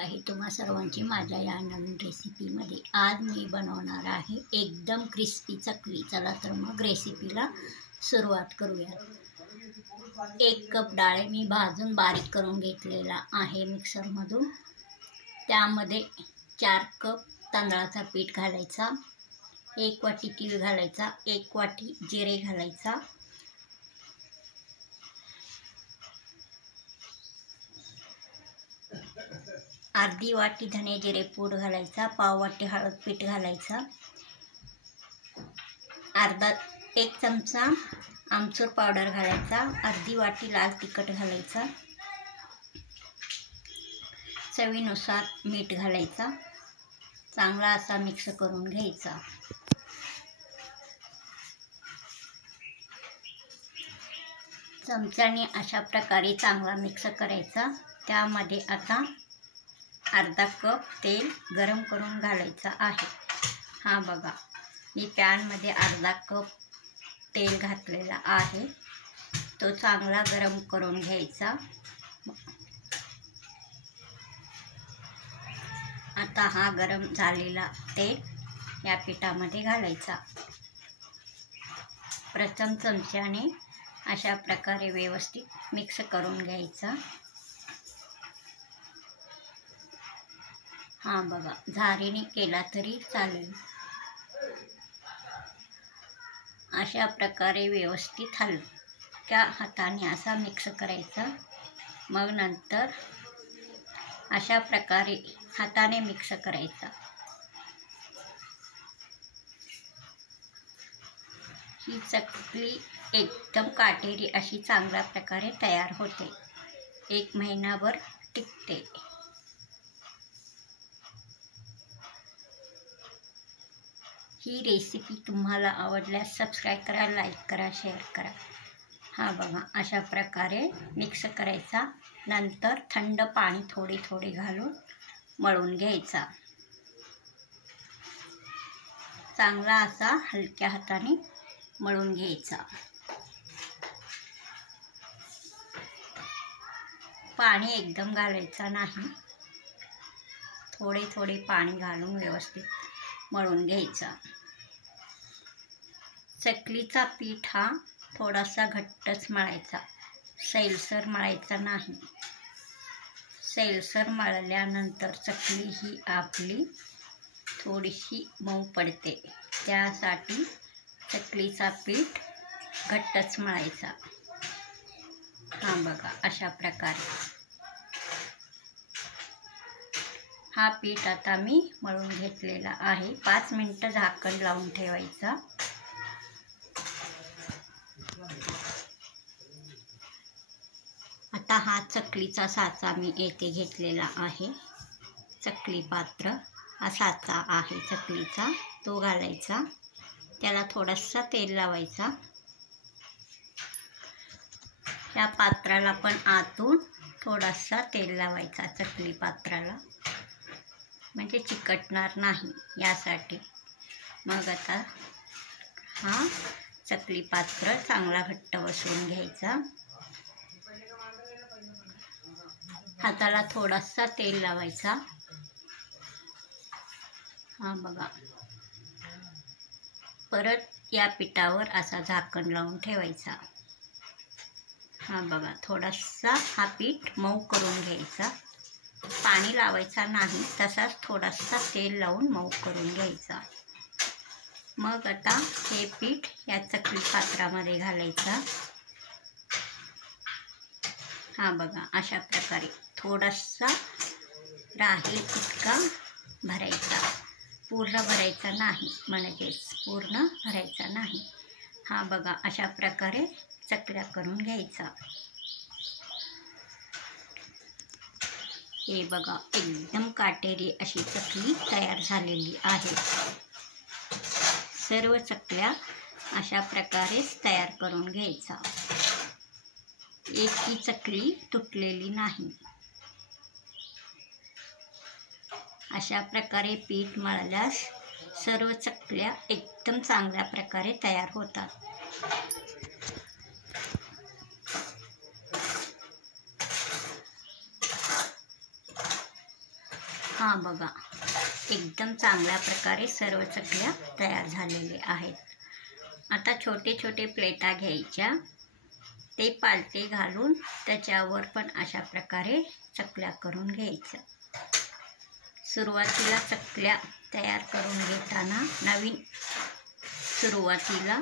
आहे तुम्हा सर्वांची माझ्या या नवीन रेसिपीमध्ये। आज मी बनवणार आहे एकदम क्रिस्पी चकली। चला तर मग रेसिपीला सुरुवात करूया। 1 कप डाळ मी भाजून बारीक करून घेतलेला आहे मिक्सरमधून। त्यामध्ये 4 कप तांदळाचा पीठ घालायचा, 1 वाटी तीळ घालायचा, 1 वाटी जिरे घालायचा, अर्धी वाटी धने जिरे पूड घालायचा, पाव वाटी हळद पीठ घालायचा, 1 चमचा आमचूर पावडर घालायचा, अर्धी वाटी लाल तिखट घालायचा, चवीनुसार मीठ घालायचा। चांगला असा मिक्स करून घ्यायचा। चमच्याने अशा प्रकारे चांगला मिक्स करायचा। त्यामध्ये आता अर्धा कप तेल गरम करून घालायचा आहे। हा बघा, मी पॅनमध्ये अर्धा कप तेल घातलेला आहे। तो चांगला गरम करून घ्यायचा। आता हा गरम झालेला तेल या पिठामध्ये घालायचा। प्रथम चमच्याने अशा प्रकारे व्यवस्थित मिक्स करून घ्यायचा। हा बघा, झारीने केला तरी चालेल। अशा प्रकारे व्यवस्थित हलक्या हाताने असा मिक्स करायचा। मग नंतर अशा प्रकारे हाताने मिक्स करायचा। ही चकली एकदम काटेरी अशी चांगल्या प्रकारे तयार होते। 1 महिनाभर टिकते। ही रेसिपी तुम्हाला आवडल्यास सबस्क्राईब करा, लाईक करा, शेअर करा। हा बघा, अशा प्रकारे मिक्स करायचा। नंतर थंड पाणी थोडे थोडे घालून मळून घ्यायचा। चांगला असा हलक्या हाताने मळून घ्यायचा। पाणी एकदम घालायचा नाही, थोडे थोडे पाणी घालून व्यवस्थित मळून घ्यायचा। चकलीचा पीठ हा थोडासा घट्टच मळायचा, सैलसर मळायचा नाही। सैलसर मळल्यानंतर चकली ही आपली थोडीशी मऊ पडते। त्यासाठी चकलीचा पीठ घट्टच मळायचा। हा बघा, अशा प्रकारे हा पीठ आता मी मळून घेतलेला आहे। 5 मिनिटं झाकण लावून ठेवायचा। आता हा चकलीचा साचा मी येथे घेतलेला आहे। चकली पात्र हा साचा आहे चकलीचा, तो घालायचा। त्याला थोडासा तेल लावायचा। या पात्राला पण आतून थोडासा तेल लावायचा चकली पात्राला, म्हणजे चिकटणार नाही यासाठी। मग आता हा चकली पात्र चांगला घट्ट बसवून घ्यायचा। हाताला थोडासा तेल लावायचा। हा बघा, परत या पिठावर असा झाकण लावून ठेवायचा। हा बघा, थोडासा हा पीठ मऊ करून घ्यायचा। पाणी लावायचा नाही, तसाच थोडासा तेल लावून मऊ करून घ्यायचा। मग आता हे पीठ या चकली पात्रामध्ये घालायचा। हा बघा, अशा प्रकारे थोडासा राहील इतका भरायचा, पूर्ण भरायचा नाही, म्हणजेच पूर्ण भरायचा नाही। हा बघा, अशा प्रकारे चकल्या करून घ्यायचा। हे बघा, एकदम काटेरी अशी चकली तयार झालेली आहे। सर्व चकल्या अशा प्रकारेच तयार करून घ्यायचा। एकही चकली तुटलेली नाही। अशा प्रकारे पीठ मळल्यास सर्व चकल्या एकदम चांगल्या प्रकारे तयार होतात। हां बघा, एकदम चांगल्या प्रकारे सर्व चकल्या तयार झालेल्या आहेत. आता छोटे छोटे प्लेटा घ्यायच्या, ते पालथे घालून त्याच्यावर पण अशा प्रकारे चकल्या करून घ्यायचं. सुरुवातीला चकल्या तयार करून घेताना सुरुवातीला